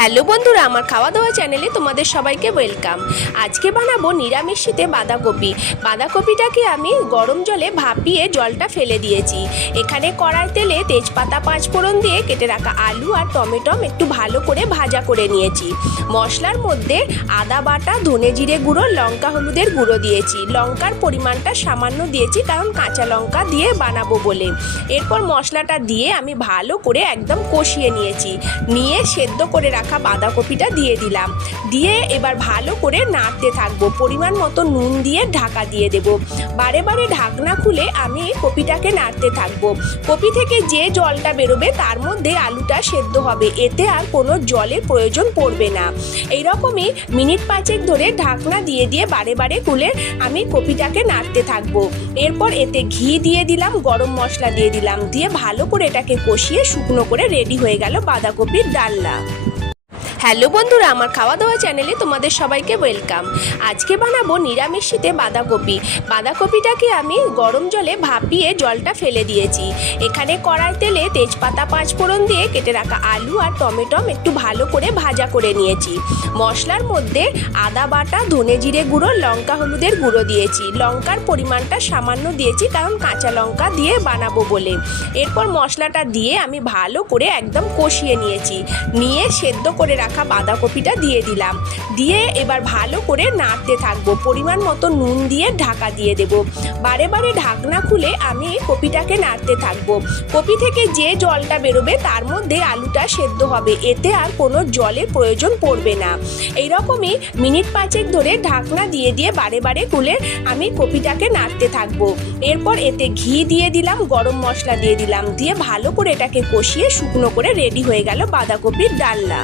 Hello বন্ধুরা, আমার খাওয়া দাওয়া চ্যানেলে তোমাদের সবাইকে ওয়েলকাম। আজকে বানাবো নিরামিষ শীতে বাঁধাকপি। বাঁধাকপিটাকে আমি গরম জলে ভাপিয়ে জলটা ফেলে দিয়েছি। এখানে কড়াই তেলে তেজপাতা 5 ফোড়ন দিয়ে কেটে রাখা আলু আর টমেটো একটু ভালো করে ভাজা করে নিয়েছি। মশলার মধ্যে আদা বাটা, ধনে জিরে গুঁড়ো, লঙ্কা হলুদের গুঁড়ো দিয়েছি। লঙ্কার পরিমাণটা সামান্য দিয়েছি, কারণ কাঁচা লঙ্কা দিয়ে বানাবো বলে। এরপর মশলাটা দিয়ে আমি ভালো করে একদম কষিয়ে নিয়ে সেদ্ধ করে রাখা বাঁধাকপিটা দিয়ে দিলাম। দিয়ে এবার ভালো করে নাড়তে থাকবো। পরিমাণ মতো নুন দিয়ে ঢাকা দিয়ে দেব। বারে বারে ঢাকনা খুলে আমি কপিটাকে নাড়তে থাকবো। কপি থেকে যে জলটা বেরোবে তার মধ্যে আলুটা সেদ্ধ হবে, এতে আর কোনো জলের প্রয়োজন পড়বে না। এইরকমই মিনিট 5 ধরে ঢাকনা দিয়ে বারে বারে খুলে আমি কপিটাকে নাড়তে থাকবো। এরপর এতে ঘি দিয়ে দিলাম, গরম মশলা দিয়ে দিলাম, দিয়ে ভালো করে এটাকে কষিয়ে শুকনো করে রেডি হয়ে গেল বাঁধাকপির ডালনা। হ্যালো বন্ধুরা, আমার খাওয়া দাওয়া চ্যানেলে তোমাদের সবাইকে ওয়েলকাম। আজকে বানাবো নিরামিষ শীতে বাঁধাকপি। বাঁধাকপিটাকে আমি গরম জলে ভাপিয়ে জলটা ফেলে দিয়েছি। এখানে কড়াই তেলে তেজপাতা 5 ফোড়ন দিয়ে কেটে রাখা আলু আর টমেটো একটু ভালো করে ভাজা করে নিয়েছি। মশলার মধ্যে আদা বাটা, ধনে জিরে গুঁড়ো, লঙ্কা হলুদের গুঁড়ো দিয়েছি। লঙ্কার পরিমাণটা সামান্য দিয়েছি, কারণ কাঁচা লঙ্কা দিয়ে বানাবো বলে। এরপর মশলাটা দিয়ে আমি ভালো করে একদম কষিয়ে নিয়ে সেদ্ধ করে রাখা বাঁধাকপিটা দিয়ে দিলাম। দিয়ে এবার ভালো করে নাড়তে থাকবো। পরিমাণ মতো নুন দিয়ে ঢাকা দিয়ে দেব। বারে বারে ঢাকনা খুলে আমি কপিটাকে নাড়তে থাকবো। কপি থেকে যে জলটা বেরোবে তার মধ্যে আলুটা সেদ্ধ হবে, এতে আর কোনো জলের প্রয়োজন পড়বে না। এইরকমই মিনিট 5 ধরে ঢাকনা দিয়ে বারে বারে খুলে আমি কপিটাকে নাড়তে থাকবো। এরপর এতে ঘি দিয়ে দিলাম, গরম মশলা দিয়ে দিলাম, দিয়ে ভালো করে এটাকে কষিয়ে শুকনো করে রেডি হয়ে গেল বাঁধাকপির ডালনা।